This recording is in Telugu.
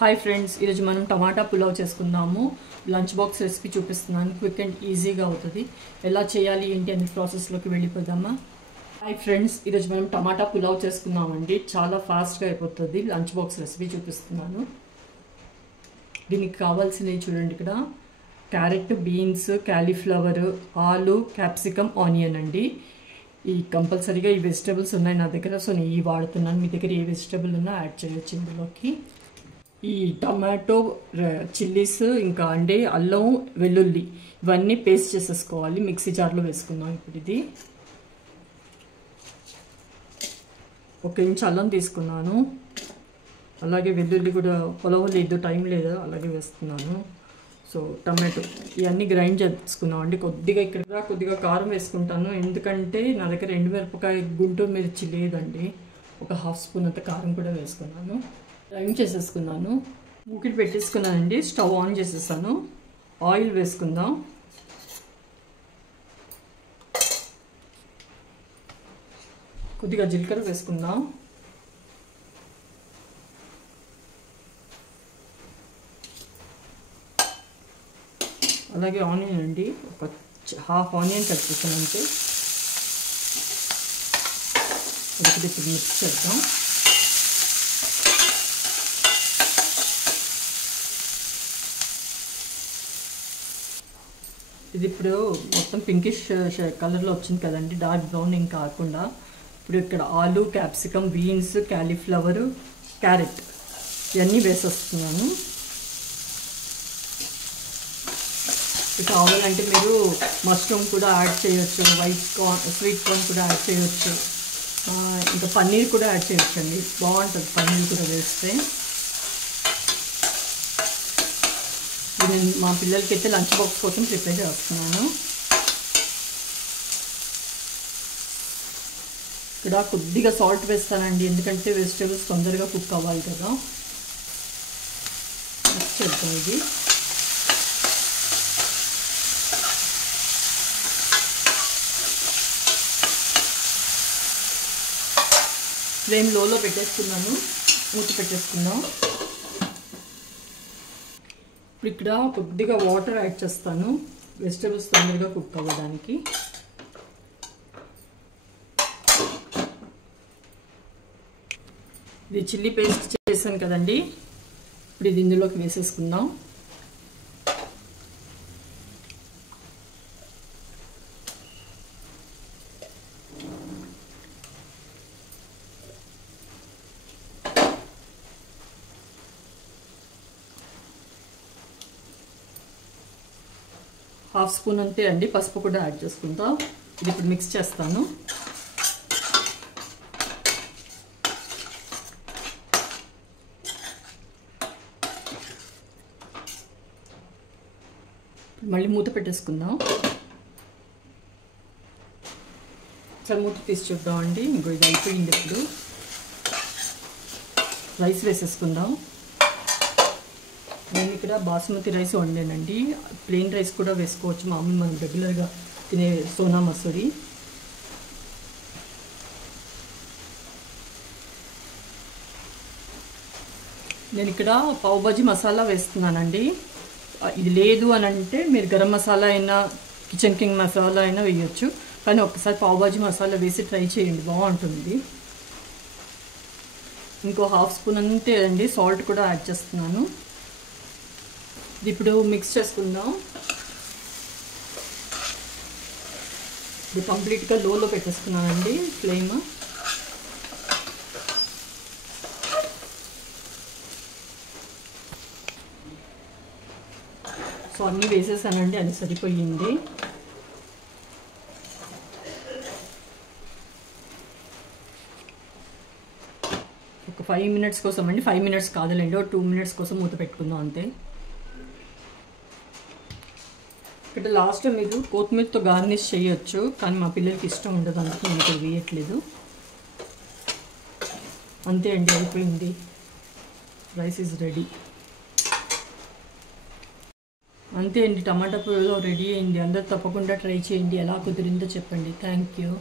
హాయ్ ఫ్రెండ్స్, ఈరోజు మనం టమాటా పులావ్ చేసుకుందాము. లంచ్ బాక్స్ రెసిపీ చూపిస్తున్నాను. క్విక్ అండ్ ఈజీగా అవుతుంది. ఎలా చేయాలి ఏంటి అనే ప్రాసెస్లోకి వెళ్ళిపోదామా? హాయ్ ఫ్రెండ్స్, ఈరోజు మనం టమాటా పులావ్ చేసుకుందామండి. చాలా ఫాస్ట్గా అయిపోతుంది. లంచ్ బాక్స్ రెసిపీ చూపిస్తున్నాను. దీనికి కావాల్సినవి చూడండి. ఇక్కడ క్యారెట్, బీన్స్, క్యాలీఫ్లవర్, ఆలు, క్యాప్సికమ్, ఆనియన్ అండి. ఈ కంపల్సరీగా ఈ వెజిటేబుల్స్ ఉన్నాయి నా దగ్గర, సో నేను ఈ వాడుతున్నాను. మీ దగ్గర ఏ వెజిటేబుల్ ఉన్నా యాడ్ చేయొచ్చు ఇందులోకి. ఈ టమాటో, చిల్లీస్, ఇంకా అండి అల్లం, వెల్లుల్లి ఇవన్నీ పేస్ట్ చేసేసుకోవాలి. మిక్సీ జార్లో వేసుకుందాం. ఇప్పుడు ఇది 1 ఇంచ్ అల్లం తీసుకున్నాను. అలాగే వెల్లుల్లి కూడా పొలవ లేదు, టైం లేదు, అలాగే వేస్తున్నాను. సో టమాటో ఇవన్నీ గ్రైండ్ చేసుకున్నాం అండి. కొద్దిగా కారం వేసుకుంటాను, ఎందుకంటే నా దగ్గర ఎండుమిరపకాయ, గుంటూరు మిర్చి లేదండి. ఒక 1/2 స్పూన్ అంత కారం కూడా వేసుకున్నాను. గ్రైండ్ చేసేసుకున్నాను. మూకిడి పెట్టేసుకున్నానండి. స్టవ్ ఆన్ చేసేసాను. ఆయిల్ వేసుకుందాం. కొద్దిగా జీలకర్ర వేసుకుందాం. అలాగే ఆనియన్ అండి, ఒక 1/2 ఆనియన్ కట్ చేసాను అంతే. ఇప్పుడు మిక్స్ చేద్దాం. ఇది ఇప్పుడు మొత్తం పింకిష్ కలర్లో వచ్చింది కదండి, డార్క్ బ్రౌన్ ఏం కాకుండా. ఇప్పుడు ఇక్కడ ఆలు, క్యాప్సికమ్, బీన్స్, క్యాలీఫ్లవర్, క్యారెట్ ఇవన్నీ వేసేస్తున్నాను. కావాలంటే మీరు మష్రూమ్ కూడా యాడ్ చేయొచ్చు, స్వీట్ కార్న్ కూడా యాడ్ చేయొచ్చు, ఇంకా పన్నీర్ కూడా యాడ్ చేయొచ్చు అండి. బాగుంటుంది పన్నీర్ కూడా వేస్తే. నేను మా పిల్లలకి అయితే లంచ్ బాక్స్ కోసం ప్రిపేర్ చేస్తున్నాను. ఇక్కడ కొద్దిగా సాల్ట్ వేస్తానండి, ఎందుకంటే వెజిటేబుల్స్ తొందరగా కుక్ అవ్వాలి కదా. మిక్స్ చేద్దాం. ఇది ఫ్లేమ్ లోలో పెట్టేసుకున్నాను. మూత పెట్టేసుకుందాం. ఇప్పుడు ఇక్కడ కొద్దిగా వాటర్ యాడ్ చేస్తాను, వెజిటేబుల్స్ తొందరగా కుక్ అవ్వడానికి. ఇది చిల్లీ పేస్ట్ చేశాను కదండి, ఇప్పుడు ఇది ఇందులోకి వేసేసుకుందాం. ½ స్పూన్ అంతే అండి. పసుపు కూడా యాడ్ చేసుకుంటాం. ఇది ఇప్పుడు మిక్స్ చేస్తాను. మళ్ళీ మూత పెట్టేసుకుందాం. చాలా మూత తీసి చూద్దామండి. ఇంకో ఇది అయిపోయింది. ఇప్పుడు రైస్ వేసేసుకుందాం. నేను ఇక్కడ బాస్మతి రైస్ వండానండి. ప్లెయిన్ రైస్ కూడా వేసుకోవచ్చు, మామూలు మనం రెగ్యులర్గా తినే సోనా మసూరి. నేను ఇక్కడ పావ్ భాజీ మసాలా వేస్తున్నానండి. ఇది లేదు అని అంటే మీరు గరం మసాలా అయినా, కిచెన్ కింగ్ మసాలా అయినా వేయచ్చు, కానీ ఒక్కసారి పావ్ భాజీ మసాలా వేసి ట్రై చేయండి, బాగుంటుంది. ఇంకో ½ స్పూన్ అంతే అండి. సాల్ట్ కూడా యాడ్ చేస్తున్నాను. ఇది ఇప్పుడు మిక్స్ చేసుకుందాం. ఇది కంప్లీట్గా లోలో పెట్టేసుకున్నానండి ఫ్లేమ్. సో అన్నీ వేసేసానండి, అది సరిపోయింది. ఒక 5 మినిట్స్ కోసం అండి, 5 మినిట్స్ కాదులేండి, ఒక 2 మినిట్స్ కోసం మూత పెట్టుకుందాం అంతే. ఇక్కడ లాస్ట్లో మీరు కొత్తిమీరతో గార్నిష్ చేయొచ్చు, కానీ మా పిల్లలకి ఇష్టం ఉండదు, అందుకే నేను ఇక్కడ వేయట్లేదు. అంతే అండి, అయిపోయింది. Rice is ready. అంతే అండి, టమాటా పులావ్ రెడీ అయింది. అందరూ తప్పకుండా ట్రై చేయండి. ఎలా కుదిరిందో చెప్పండి. Thank you.